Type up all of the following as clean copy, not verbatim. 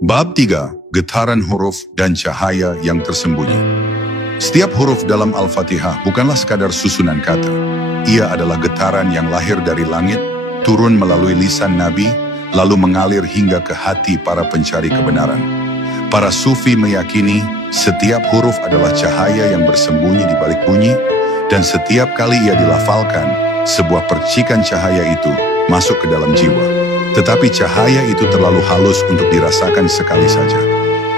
Bab 3, Getaran huruf dan cahaya yang tersembunyi. Setiap huruf dalam Al-Fatihah bukanlah sekadar susunan kata. Ia adalah getaran yang lahir dari langit, turun melalui lisan Nabi, lalu mengalir hingga ke hati para pencari kebenaran. Para sufi meyakini setiap huruf adalah cahaya yang bersembunyi di balik bunyi, dan setiap kali ia dilafalkan, sebuah percikan cahaya itu masuk ke dalam jiwa. Tetapi cahaya itu terlalu halus untuk dirasakan sekali saja.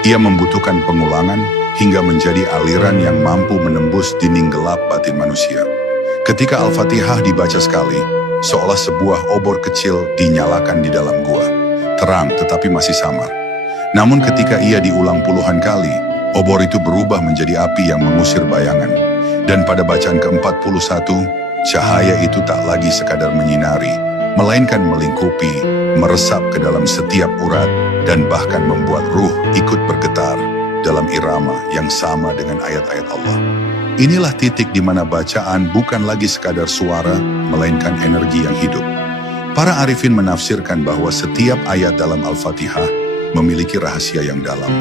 Ia membutuhkan pengulangan hingga menjadi aliran yang mampu menembus dinding gelap batin manusia. Ketika Al-Fatihah dibaca sekali, seolah sebuah obor kecil dinyalakan di dalam gua. Terang tetapi masih samar. Namun ketika ia diulang puluhan kali, obor itu berubah menjadi api yang mengusir bayangan. Dan pada bacaan ke-41, cahaya itu tak lagi sekadar menyinari, melainkan melingkupi, meresap ke dalam setiap urat, dan bahkan membuat ruh ikut bergetar dalam irama yang sama dengan ayat-ayat Allah. Inilah titik di mana bacaan bukan lagi sekadar suara, melainkan energi yang hidup. Para arifin menafsirkan bahwa setiap ayat dalam Al-Fatihah memiliki rahasia yang dalam.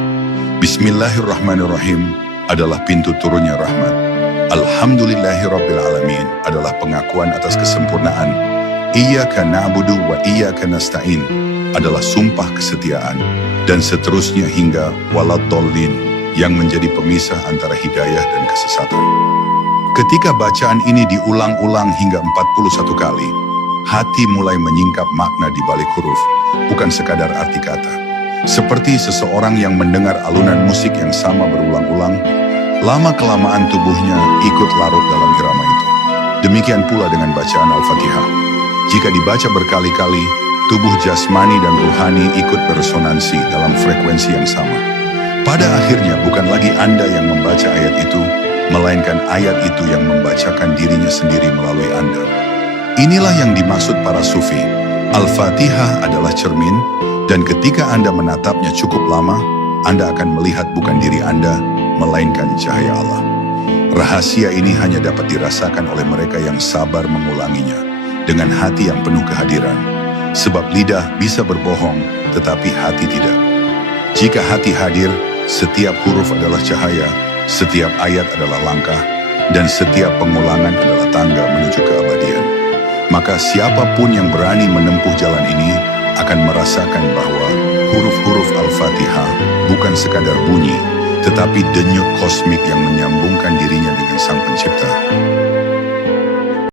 Bismillahirrahmanirrahim adalah pintu turunnya rahmat. Alhamdulillahirrabbilalamin adalah pengakuan atas kesempurnaan. Iyyaka na'budu wa iyyaka nasta'in adalah sumpah kesetiaan, dan seterusnya hingga waladdallin yang menjadi pemisah antara hidayah dan kesesatan. Ketika bacaan ini diulang-ulang hingga 41 kali, hati mulai menyingkap makna di balik huruf, bukan sekadar arti kata. Seperti seseorang yang mendengar alunan musik yang sama berulang-ulang, lama-kelamaan tubuhnya ikut larut dalam irama itu. Demikian pula dengan bacaan Al-Fatihah. Jika dibaca berkali-kali, tubuh jasmani dan ruhani ikut beresonansi dalam frekuensi yang sama. Pada akhirnya bukan lagi Anda yang membaca ayat itu, melainkan ayat itu yang membacakan dirinya sendiri melalui Anda. Inilah yang dimaksud para sufi. Al-Fatihah adalah cermin, dan ketika Anda menatapnya cukup lama, Anda akan melihat bukan diri Anda, melainkan cahaya Allah. Rahasia ini hanya dapat dirasakan oleh mereka yang sabar mengulanginya dengan hati yang penuh kehadiran. Sebab lidah bisa berbohong, tetapi hati tidak. Jika hati hadir, setiap huruf adalah cahaya, setiap ayat adalah langkah, dan setiap pengulangan adalah tangga menuju keabadian. Maka siapapun yang berani menempuh jalan ini akan merasakan bahwa huruf-huruf Al-Fatihah bukan sekadar bunyi, tetapi denyut kosmik yang menyambungkan dirinya dengan Sang Pencipta.